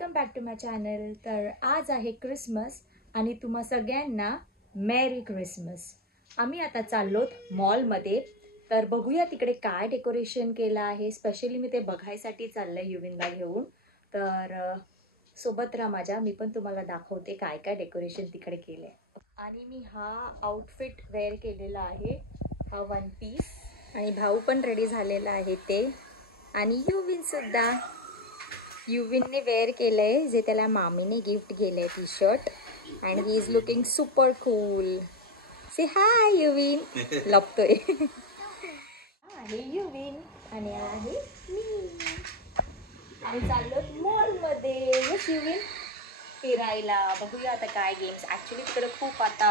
Welcome back to my channel. तर आज आहे क्रिसमस आणि तुम्हा सगळ्यांना मेरी क्रिसमस। आम्ही आता चाललोत मॉलमध्ये, तर बघूया तिकडे काय डेकोरेशन केलं आहे। स्पेशली मी ते बघायसाठी चाललंय युविनला घेऊन, तर सोबत राहा माझ्या, मी पण तुम्हाला दाखवते काय काय डेकोरेशन तिकडे केलंय। आणि मी हा आउटफिट वेअर केलेला आहे, हा वन पीस, आणि भाऊ पण रेडी झालेला आहे ते, आणि युविन सुद्धा। युविनने वेअर केलंय जे त्याला मामीने गिफ्ट केलंय, T shirt, and he is looking super cool. Say hi Yuvin, लपतोय। आहे युविन आणि आहे मी, आणि चाललो मॉल मध्ये युविन फिरायला। बघूया आता काय गेम्स, ऍक्च्युली तिकडे खूप आता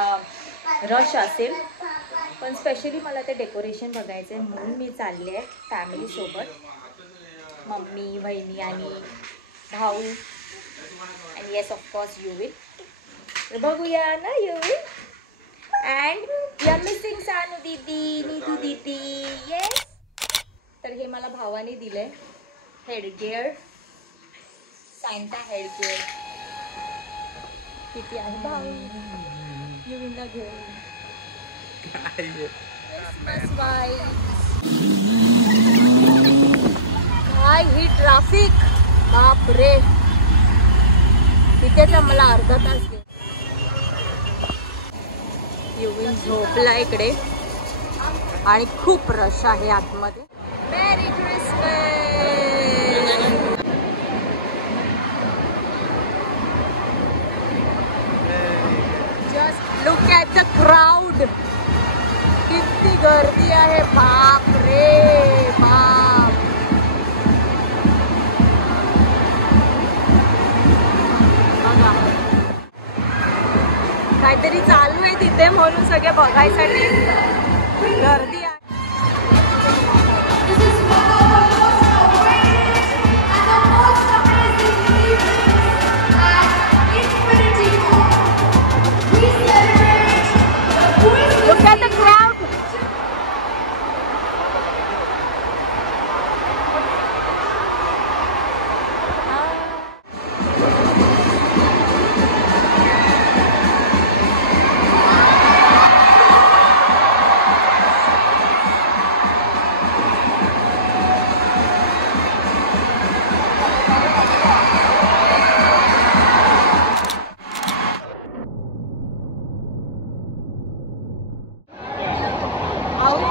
रश असेल, पण स्पेशली मला ते डेकोरेशन बघायचंय म्हणून मी चालले आहे फॅमिली सोबत, मम्मी, वहिनी आणि भाऊ, and yes of course युविन। तर बघूया ना युविन, and we are missing Sanu दीदी, नीतू दीदी, yes। तर हे मला भावाने दिलंय हेडगिअर, सांता हेडगिअर। किती आहे भाऊ युविनला घेऊन, क्रिसमस वाईब। काय ही ट्रॅफिक, बाप रे, तिथेच मला अर्धा तास गेला। युविन झोपला इकडे आणि खूप रश आहे आतमध्ये। मेरी Christmas. Just look at the crowd, किती गर्दी आहे, बाप रे बाप। काहीतरी चालू आहे तिथे म्हणून सगळे बघायसाठी गर्दी आहे। Look at the crowd.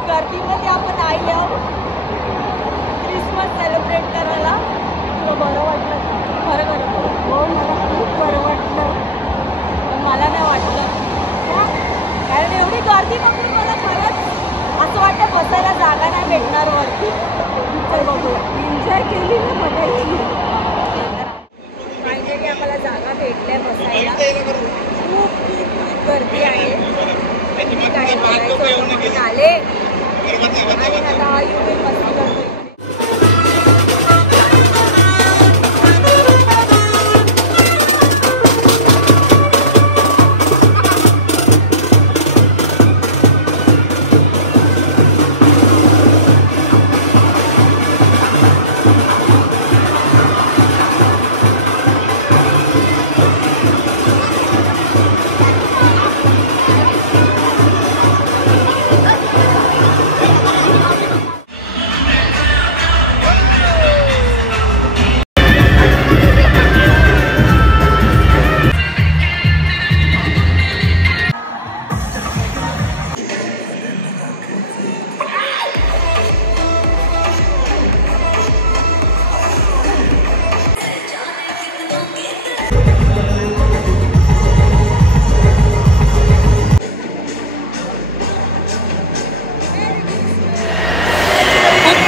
गर्दीमध्ये आपण आले आहोत क्रिसमस सेलिब्रेट करायला। तुला बरं वाटलं? खरं खरं हो, मला खूप बरं वाटलं, पण मला नाही वाटलं कारण एवढी गर्दी बघून मला खरंच असं वाटतं बसायला जागा नाही भेटणार वरती। तर बघू, एन्जॉय केली ना बघायची। फायनली आम्हाला जागा भेटल्या बसायला, खूप खूप खूप गर्दी आहे, काय बघायचं म्हणून आले। आणि आता युविन मस्ती करतोय।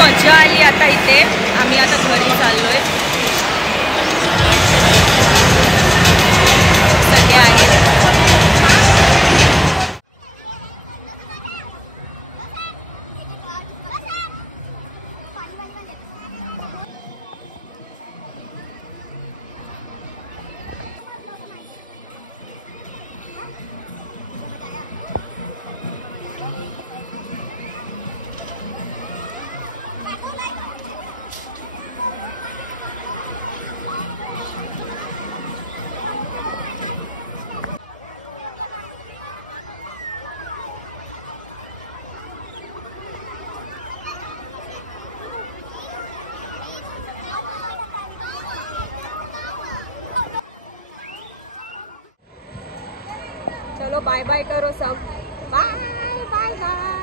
मजा आली आता इथे, आम्ही आता घरी चाललोय, सगळे आहेत। बाय बाय करो सब, बाय बाय बाय।